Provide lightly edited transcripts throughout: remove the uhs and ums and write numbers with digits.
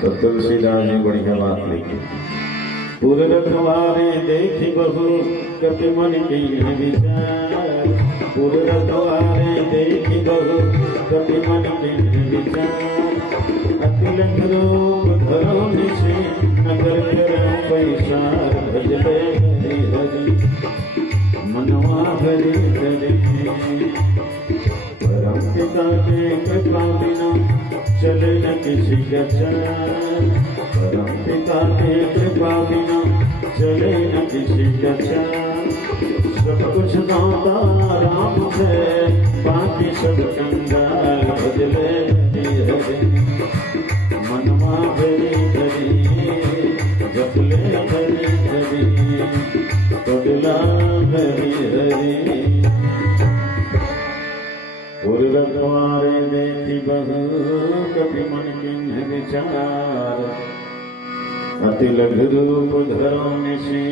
तो तुलसीदास जी बढ़िया बात लिखी। पुर रखवारे देखी बहु कपि मन की विचार, पुर रखवारे देखी बहु कपि मन की विचार, अतिलख रूप धरो निशे नगर करो पैसार, भजबे हरि हरि मनवा हरि हरि। परम पिता के कृपा बिना चले न किसी का चैन, परम पिता के कृपा बिना चले न किसी का चैन। सब कुछ दाता राम है, बाकी सब कंगाल, भजले हरि हरि मनवा हरि हरि, जपले हरि हरि पगला हरि हरि। पुर रखवारे देखी बहु कपि मन किन्ह विचार, अति लघु रूप धरो निशे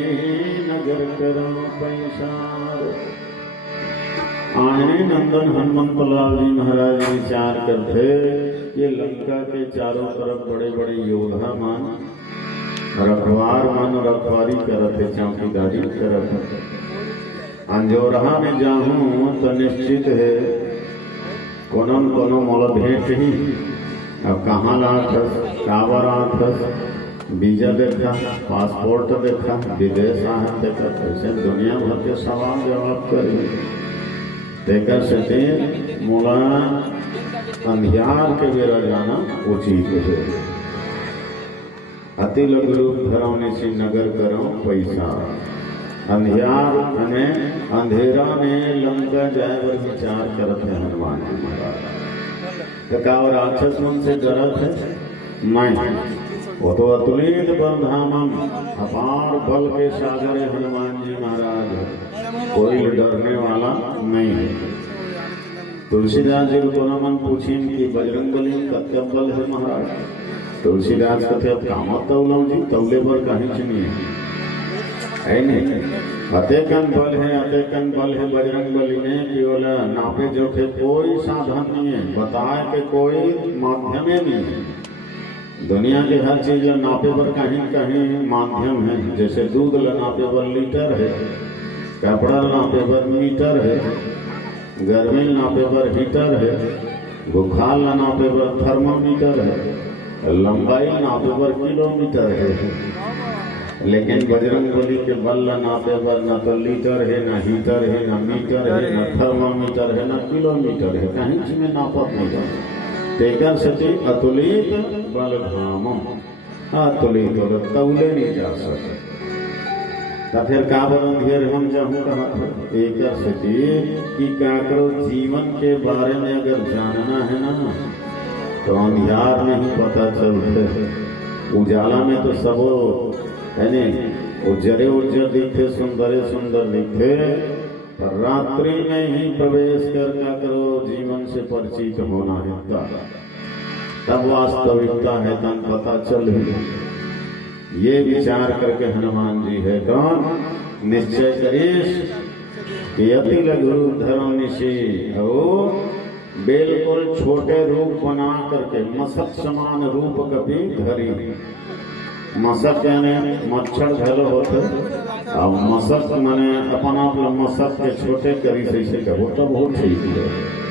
नगर करो पैसार। आने नंदन हनुमंत लाल जी महाराज विचार करते, ये लंका के चारों तरफ बड़े बड़े योद्धा मान रखवार मान रखवारी करते, चौकीदारी करते। अंजोरहा में जाऊं तो निश्चित है कोनो कोनो मोल भेंट ही। अब कहाँ लाथस, कावर आथस, वीजा देखा, पासपोर्ट देखा, विदेश आए देखा, ऐसे दुनिया भर के सवाल जवाब करी। देखा से मोला अंधियार के बेरा जाना उचित है। अति लघु रूप धरौने से नगर करो पैसा, अंधियार अने अंधेरा में लंका जाए पर विचार करते हैं हनुमान जी महाराज। तो का राक्षस मन से डरत है नहीं, वो तो अतुलित बलधामम अपार बल के सागर हनुमान जी महाराज, कोई डरने वाला नहीं है। तुलसीदास जी को तो मन पूछी कि बजरंगबली कत्य बल है महाराज। तुलसीदास कहते अब कामत तौलम जी, तौले पर कहीं चुनिए है नहीं। अतेकन बल है बजरंग बली ने, केवल नापे जोखे कोई साधन नहीं है, बताए के कोई माध्यम नहीं है। दुनिया के हर चीज नापे पर कहीं कहीं माध्यम है। जैसे दूध नापे पर लीटर है, कपड़ा नापे पर मीटर है, गर्मी नापे पर हीटर है, बुखार नापे पर थर्मामीटर है, लंबाई नापे पर किलोमीटर है। लेकिन बजरंगबली के बल नापे पर न तो लीटर है, न हीटर है, न मीटर है, न थर्मामीटर है, न किलोमीटर है, कहीं इसमें नापत नहीं जाता। तेकर सती अतुलित बलधाम, अतुलित तौले नहीं जा सकते। तो फिर का बरंधियर हम जाऊँ कहा एक सती कि काकरो जीवन के बारे में अगर जानना है ना, तो अंधियार में ही पता चलते। उजाला में तो सब है नहीं, उज्जरे उज्जर दिखे, सुंदरे सुंदर दिखे, पर रात्रि में ही प्रवेश कर क्या करो जीवन से परिचित होना है, तब वास्तविकता है, तब पता चल ही। ये विचार करके हनुमान जी है कौन निश्चय करेश कि अति लघु रूप धरो निशे, बिल्कुल छोटे रूप बना करके मसक समान रूप कभी धरी। मसक यानी मच्छर धलो होते, अब मसक माने अपन आप मसक के छोटे करी से कहो तो बहुत ठीक है।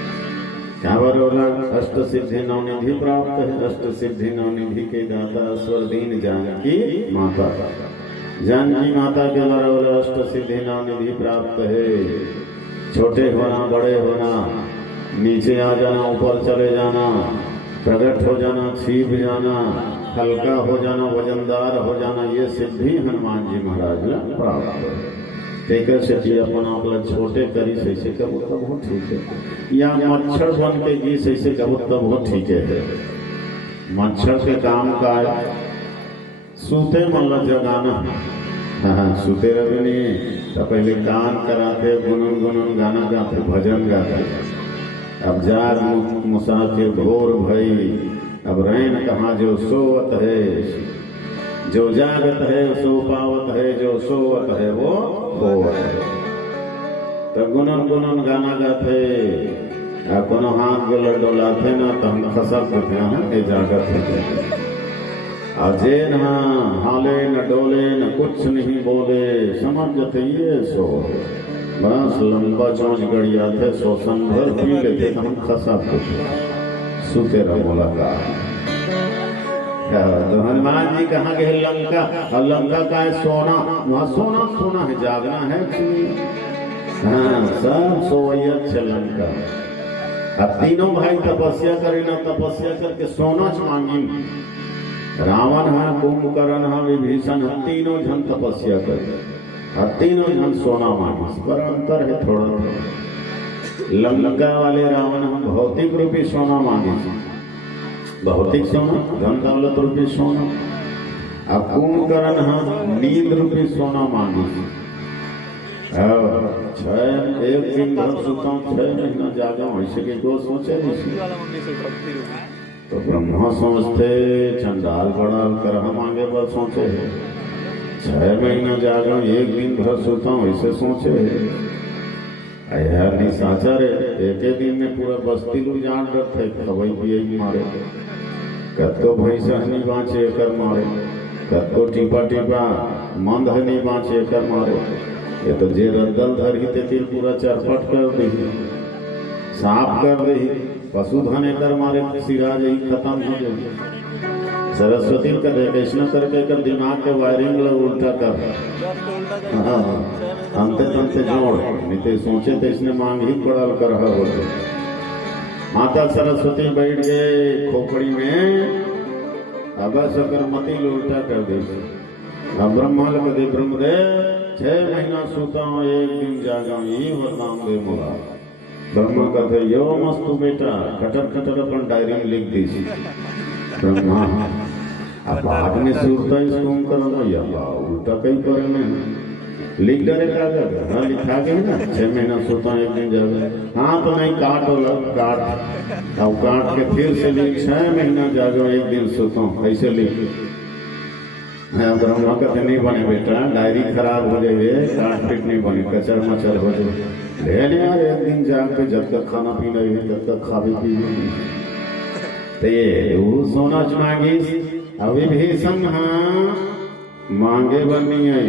क्या बोला अष्ट सिद्धि नवनिधि प्राप्त है, अष्ट सिद्धि नवनिधि के दाता स्वरदीन जानकी माता, जानकी माता के द्वारा बोला अष्ट सिद्धि नवनिधि प्राप्त है। छोटे होना, बड़े होना, नीचे आ जाना, ऊपर चले जाना, प्रकट हो जाना, छिप जाना, हल्का हो जाना, वजनदार हो जाना, ये सिद्धि हनुमान जी महाराज ने प्राप्त है। तेकर से अपन आप छोटे करी से कबो तब हो ठीक है, या मच्छर बन के जी से कबो तब हो ठीक है। मच्छर के काम का सूते मन जगाना, हाँ सूते रहे नहीं तो पहले कान कराते, गुनगुन गुनगुन गाना गाते, भजन गाते। अब जाग मुसाफिर भोर भई, अब रैन कहाँ जो सोवत है, जो जागत है सो पावत है, जो सोवत है वो खोवत है। तो गुनन गुनन गाना गाते, कोनो हाथ गोला डोलाते ना तो हम खसक थे, जागत थे। अजे न हाले न डोले न कुछ नहीं बोले, समझ ये सो बस लंबा चौंच गड़िया थे, सो संभर पी लेते हम खसा सुते रहा मुलाकात। तो हनुमान जी कहाँ गए लंका, और लंका का है सोना, वहाँ सोना सोना है, जागना है। हाँ सब सोया लंका। अब तीनों भाई तपस्या करे ना, तपस्या करके सोना च मांगी। रावण है, कुंभकर्ण है, विभीषण है, तीनों जन तपस्या करे और तीनों जन सोना मांगी, पर अंतर है थोड़ा। लंका वाले रावण हम भौतिक रूपी सोना मांगे, भौतिक सोना, धन दौलत रूपी सोना। अब कुंभकर्ण हम नींद रूपी सोना मांगे। एक दिन भर सुता, 6 महीना जागा, ऐसे के को सोचे तो ब्रह्मा सोचते चंडाल बड़ा करह मांगे पर सोचे, 6 महीना जागा, एक दिन भर सोता हूँ ऐसे सोचे। यार निशाचर एक दिन में पूरा बस्ती लोग जान रखे, खबई पिए मारे, कतो भैंसा नहीं बाँचे कर मारे, कतो टीपा टीपा मंद है नहीं बाँचे कर मारे। ये तो जे रद्दल धरी ते पूरा चरपट कर दी, साफ कर दी, पशुधन कर मारे, सिराज ही खत्म हो जाए। सरस्वती का कृष्ण करके कर दिमाग के वायरिंग उल्टा कर, अंते तंते जोड़, नहीं तो सोचे तो इसने मांग ही पड़ा कर होते। माता सरस्वती बैठ गए खोपड़ी में, अब सकर मती उल्टा कर दी। अब ब्रह्मा लग दे, ब्रह्मदेव 6 महीना सोता हूँ, एक दिन जागा, ये वरदान दे मोरा। ब्रह्मा कहते यो मस्तु बेटा, खटर खटर अपन डायरी में लिख दी। ब्रह्मा अब बाद में सुरता इसको करो या उल्टा कहीं करे में लिख डरे कागज। हाँ लिखा के ना 6 महीना सोता एक दिन जागा। हाँ तो नहीं काट हो काट, अब काट के फिर से लिख 6 महीना जागा, एक दिन सोता ऐसे लिख। ब्रह्मा कहते नहीं बने बेटा, डायरी खराब हो जाए, काट पीट नहीं बने, कचर मचर हो जाए। ले यार एक दिन जाग पे, जब तक खाना पीना है तब तक खा भी पी वो सोना मांगी। अभी भीषण मांगे बनी है,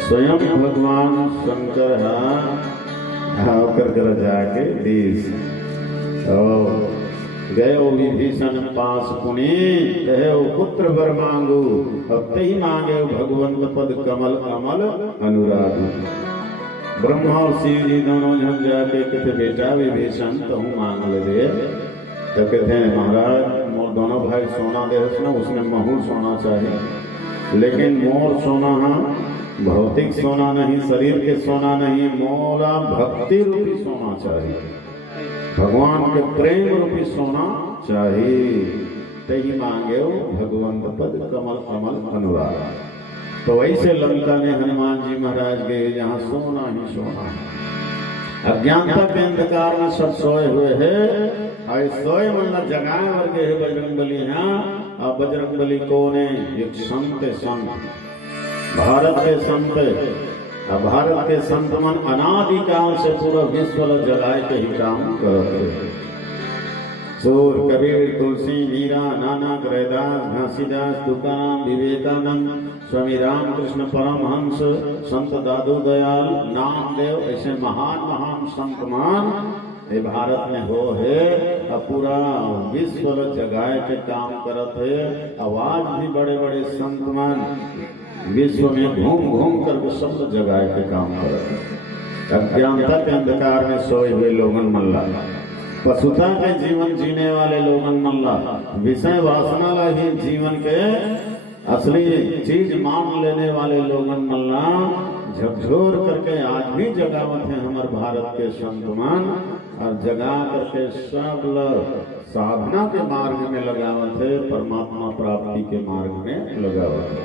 स्वयं भगवान शंकर कर जाके दीस गए विभीषण पास पुनि, कहे पुत्र वर मांगू, अब ते ही मांगे भगवंत पद कमल कमल अनुराग। ब्रह्मा और शिव जी दोनों जन जाके कहते बेटा विभीषण तो हूँ मांग ले। तो कहते हैं महाराज मोर दोनों भाई सोना दे, उसने महू सोना चाहिए, लेकिन मोर सोना भौतिक सोना नहीं, शरीर के सोना नहीं, मोरा भक्ति रूपी सोना चाहिए, भगवान के प्रेम रूपी सोना चाहिए। तही मांगे भगवंत पद कमल कमल अनुराग। तो वैसे लंका में हनुमान जी महाराज गए, जहाँ सोना ही सोना है। अज्ञानता के अंधकार में सब सोए हुए है, और सोए मतलब जगाए वर्गे है बजरंगबली। यहाँ और बजरंगबली कौन है? एक संत भारत के संत। अब भारत के संत मन अनादिकाल से पूरा विश्व जगाए के ही काम करते। सूर कबीर तुलसी मीरा नानक रैदास घासीदास तुकाराम विवेकानंद स्वामी रामकृष्ण परमहंस संत दादू दयाल नामदेव, ऐसे महान महान संतमान ये भारत में हो है। अब पूरा विश्व जगाए के काम करते है। आवाज भी बड़े बड़े संतमान विश्व में घूम घूम करके सब जगाए के काम करते। अज्ञानता के अंधकार में सोए हुए लोगन मल्ला, पशुता के जीवन जीने वाले लोगन मल्ला, विषय वासना लगी जीवन के असली चीज मान लेने वाले लोगन मल्ला झकझोर करके आज भी जगावत है हमारे भारत के संतमान। और जगा करके सब लोग साधना के मार्ग में लगावत है, परमात्मा प्राप्ति के मार्ग में लगावत है।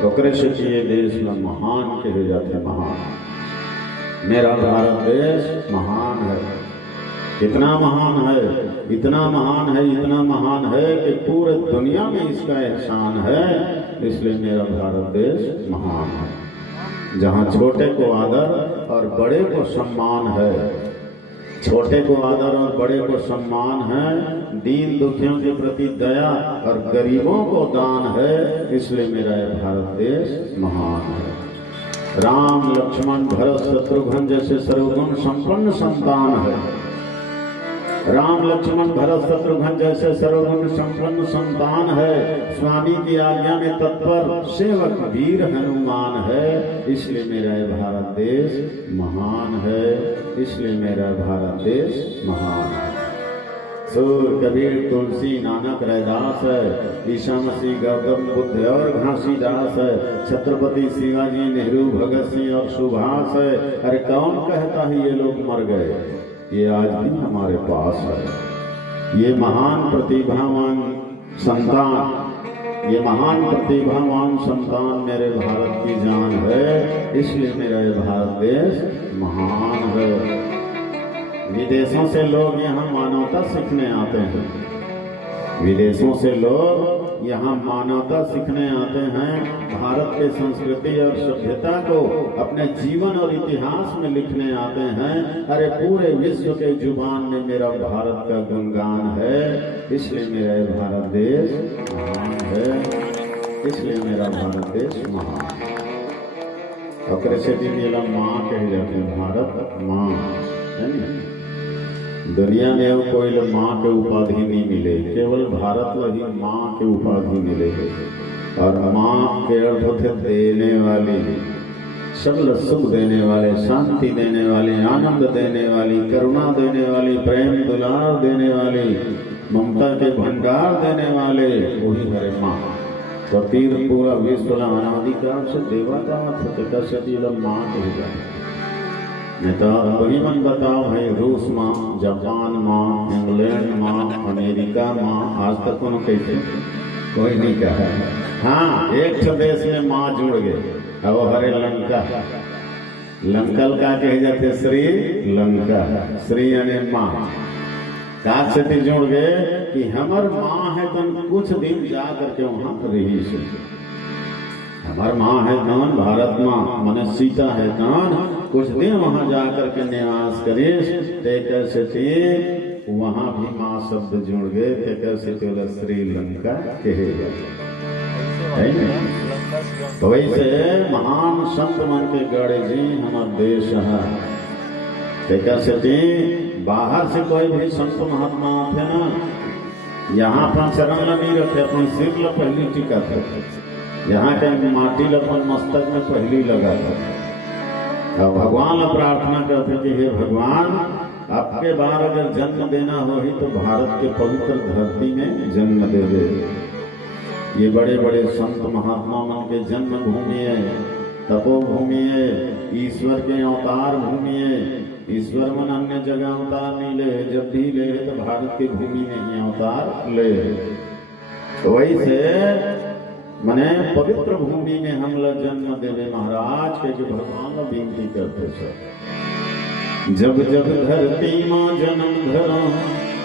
तो कृष्ण ये देश में महान कहे जाते, महान। मेरा भारत देश महान है। कितना महान है, इतना महान है, इतना महान है कि पूरे दुनिया में इसका एहसान है। इसलिए मेरा भारत देश महान है, जहाँ छोटे को आदर और बड़े को सम्मान है। छोटे को आदर और बड़े को सम्मान है, दीन दुखियों के प्रति दया और गरीबों को दान है, इसलिए मेरा ये भारत देश महान है। राम लक्ष्मण भरत शत्रुघ्न जैसे सर्वगुण संपन्न संतान है। राम लक्ष्मण भरत शत्रुघ्न जैसे सर्वगुण संपन्न संतान है। स्वामी की आज्ञा में तत्पर सेवक वीर हनुमान है, इसलिए मेरा ये भारत देश महान है, इसलिए मेरा भारत देश महान है। सूर कबीर तुलसी नानक रैदास है, ईसा मसीह गौतम बुद्ध और घासीदास है, छत्रपति शिवाजी नेहरू भगत सिंह और सुभाष है। अरे कौन कहता है ये लोग मर गए? ये आज भी हमारे पास है। ये महान प्रतिभावान संतान, ये महान प्रतिभावान संतान मेरे भारत की जान है, इसलिए मेरा ये भारत देश महान है। विदेशों से लोग यहाँ मानवता सीखने आते हैं, विदेशों से लोग यहाँ मानवता सीखने आते हैं, भारत के संस्कृति और सभ्यता को अपने जीवन और इतिहास में लिखने आते हैं। अरे पूरे विश्व के जुबान में मेरा भारत का गुणगान है, इसलिए मेरा ये भारत देश महान है, इसलिए मेरा भारत देश महान है। और कृषि माँ कही जाती है, भारत माँ है ना। दुनिया में अब कोई माँ के उपाधि नहीं मिले, केवल भारत वही माँ के उपाधि मिले। और माँ के अर्थ होते देने वाली, सबल सुख देने वाले, शांति देने वाली, आनंद देने वाली, करुणा देने वाली, प्रेम दुलार देने वाली, ममता के भंडार देने वाले, वही हरे माँ। तो तीर पूरा विश्व अनादिकाल से देवता माँ कहेगा। नहीं तो वही मन बताओ भाई, रूस माँ, जापान माँ, इंग्लैंड माँ, अमेरिका माँ, आज तक कौन कहते? कोई नहीं कहा। हाँ, एक देश में माँ जुड़ गए, अब हरे लंका, लंकल का कहे जाते श्री लंका, श्री यानी माँ। का से जुड़ गए कि हमार माँ है तो कुछ दिन जा करके वहां रही से। हमार माँ है कौन? भारत माँ मन सीता है कौन? कुछ दिन वहां जा करके निवास करे, कैसे वहां भी माँ शब्द जुड़ गए, कैसे श्रीलंका कहेगा। तो वैसे महान संत मन के गढ़े जी हमारा देश है। कैसे बाहर से कोई भी संत महात्मा आते ना, यहाँ अपन शरण नहीं रखे, अपन सिर ल पहली टीका थे, यहाँ के माटी अपन मस्तक में पहली लगा था। भगवान ला प्रार्थना करते कि हे भगवान, आपके बार अगर जन्म देना हो ही तो भारत के पवित्र धरती में जन्म दे दे। ये बड़े बड़े संत महात्मा मन के जन्म भूमि है, तपोभूमि है, ईश्वर के अवतार भूमि है। ईश्वर मन अन्य जगह अवतार नहीं ले, जब भी ले तो भारत की भूमि में ही अवतार ले। तो वैसे मने पवित्र भूमि में हम लोग जन्म देवे महाराज के भगवान को विनती करते सब। जब जब धरती माँ जन्म धरो,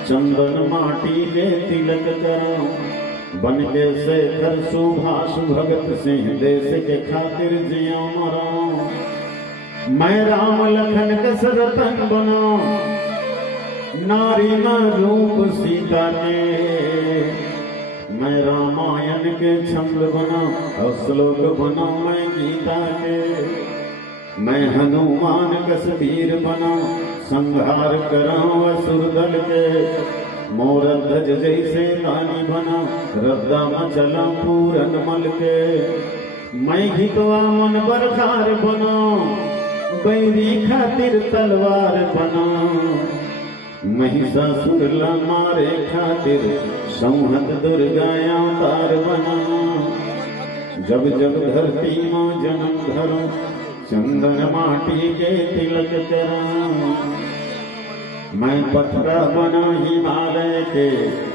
चंदन माटी में तिलक करो, बन के शेखर सुभाष भगत सिंह देश के खातिर जियो मरो। मैं राम लखन कसरतन बनो, नारी न रूप सीता के। मैं रामायण के छंद बना और श्लोक बना मैं गीता के। मैं हनुमान कश्मीर बना, संहार कराऊं असुर दल के। मोर ध्वज जैसे रानी बना, रद्दा मचला पूरन मल के। मैं हितवा मन बरखार बना, बैरी खातिर तलवार बना। महिषासुर ला मारे खातिर संहत दुर्गा अवतार बना। जब जब धरती माँ जन्म धरो, चंदन माटी के तिलक करा। मैं पत्थरा बना हिमालय के,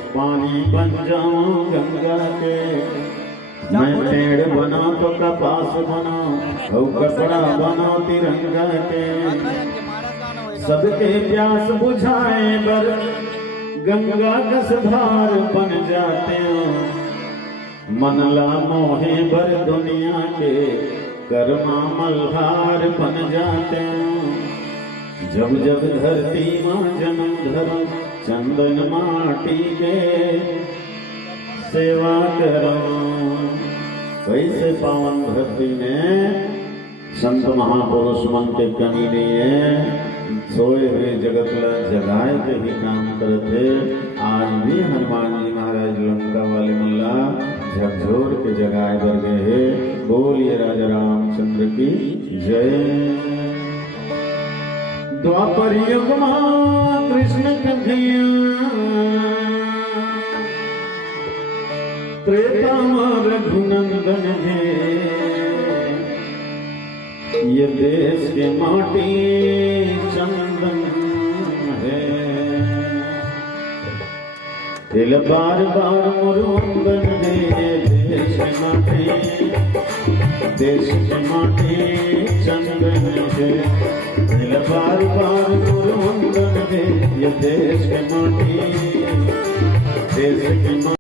पानी बन जाऊं गंगा के। मैं पेड़ बना तो कपास बना, और कपड़ा बना तिरंगा के। सबके प्यास बुझाए बर गंगा का सुधार बन जाते हो। मनला मोहे बर दुनिया के, कर्मा मल्हार बन जाते हो। जब जब धरती माँ जन्म धरो चंदन माटी के सेवा करो। वैसे पावन धरती में संत महापुरुष मन के कमी नहीं है। सोए हुए जगत ला जगाए के भी काम करते। आज भी हनुमान जी महाराज लंका वाले मल्ला झकझोर के जगाए बर गए है। बोलिए राजा रामचंद्र की जय। द्वापर युग मां कृष्ण कन्हैया, त्रेता मां रघुनंदन है। ये देश के माटी चंदन है। दिल बार बार मुरुंदन है। देश के माटी, देश के माटी चंदन है। दिल बार बार मुरुंदन है। ये देश के माटी, देश के माटी।